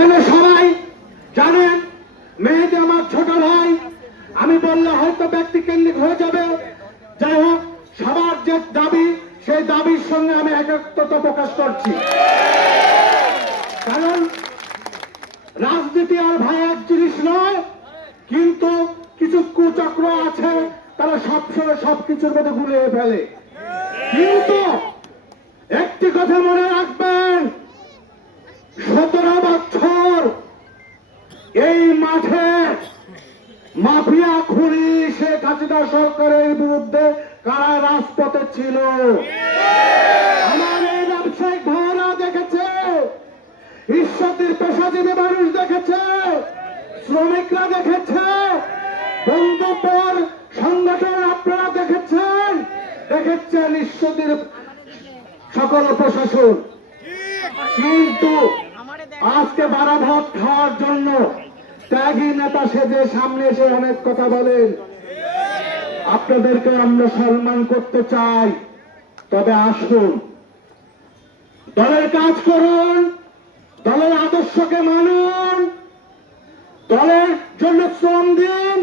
এখানে সবাই জানেন মেহেদী আমার ছোট ভাই। আমি বললে হয়তো ব্যক্তিকেন্দ্রিক হয়ে যাবে। যাই হোক, সবার যে দাবি, সেই দাবির সঙ্গে আমি একাত্মতা প্রকাশ করছি। কারণ রাজনীতি আর ভাই এক জিনিস নয়, কিন্তু কিছু কুচক্র আছে, তারা সবসময় সবকিছুর মধ্যে গুলিয়ে ফেলে। কিন্তু একটি কথা মনে রাখবেন, 17 বছর এই মাঠে মাফিয়া খুনি শেখ হাসিনা সরকারের বিরুদ্ধে কারা রাজপথে ছিল। আমার এই ব্যবসায়িক ভাইরা দেখেছে, ঈশ্বরের পেশাজীবী মানুষ দেখেছে, শ্রমিকরা দেখেছে, বন্ধুপর সংগঠন আপনারা দেখেছেন, দেখেছেন ঈশ্বরের সকল প্রশাসন। কিন্তু আজকে বারাভত খাওয়ার জন্য ত্যাগী নেতা সেজে সামনে এসে অনেক কথা বলেন। আপনাদেরকে আমরা সম্মান করতে চাই, তবে আসুন দলের কাজ করুন, দলের আদর্শকে মানুন, দলের জন্য শ্রম দিন।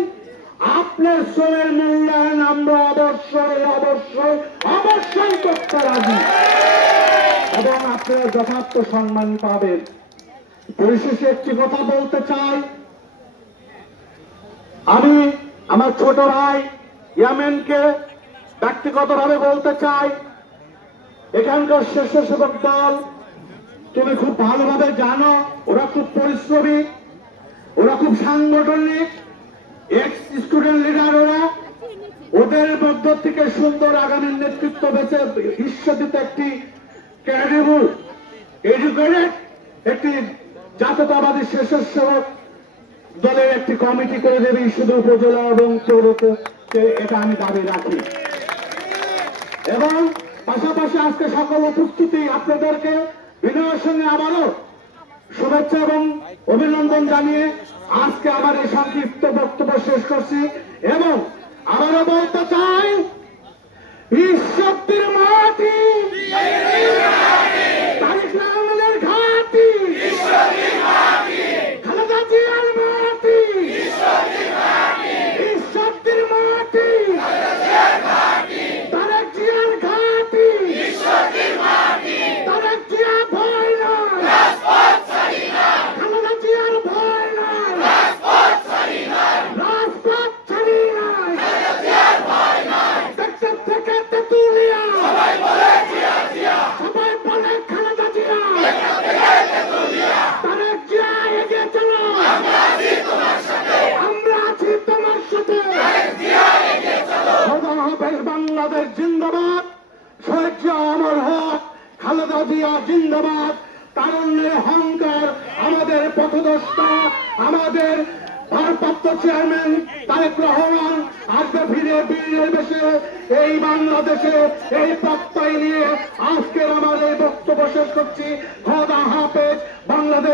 আপনার শ্রমের মূল্যায়ন আমরা অবশ্যই অবশ্যই অবশ্যই করতে রাজি, এবং আপনারা যথার্থ সম্মান পাবেন। পরিশেষে একটি কথা বলতে চাই, আমি আমার ছোট ভাই ইয়ামেনকে ব্যক্তিগতভাবে বলতে চাই, এখানকার স্বেচ্ছাসেবক দল তুমি খুব ভালোভাবে জানো, ওরা খুব পরিশ্রমী, ওরা খুব সাংগঠনিক, এক্স স্টুডেন্ট লিডার। ওদের মধ্য থেকে সুন্দর আগামী নেতৃত্ব বেছে ঈশ্বরিত একটি ক্যাডেবল এডুকেটেড একটি জাতীয়তাবাদী স্বেচ্ছাসেবক দলের একটি কমিটি করে দেবে শুধু উপজেলা এবং পৌরকে, এটা আমি দাবি রাখি। এবং পাশাপাশি আজকে সকল উপস্থিতি আপনাদেরকে বিনয়ের সঙ্গে আবারও শুভেচ্ছা এবং অভিনন্দন জানিয়ে আজকে আমার এই সংক্ষিপ্ত বক্তব্য শেষ করছি। এবং আবারও বলতে চাই, ঈশ্বরের মাটি, তারেক রহমানের ঘাঁটি, খালেদা জিয়ার মাটি, ঈশ্বরের মাটি, তারেক জিয়ার ঘাঁটি, তারেক জিয়া ভয় নয়, খালেদা জিয়ার ভয় নয়, রাজপথ ছাড়ি নয়, সেক্টর থেকে তেতুলিয়া, সবাই বলে খালেদা জিয়া, তারেক জিয়া এগিয়ে চলো, আমরা আছি তোমার সাথে, খোদা হাফেজ। বাংলাদেশ জিন্দাবাদ, শহীদ জিয়া অমর হোক, খালেদা জিয়া জিন্দাবাদ। তারুণ্যের অহংকার, আমাদের পথদ্রষ্টা, আমাদের ভারপ্রাপ্ত চেয়ারম্যান তারেক রহমান আসবে ফিরে বীরের বেশে এই বাংলাদেশে, এই প্রত্যয় নিয়ে আজকের আমার এই বক্তব্য শেষ করছি। খোদা হাফেজ। বাংলাদেশ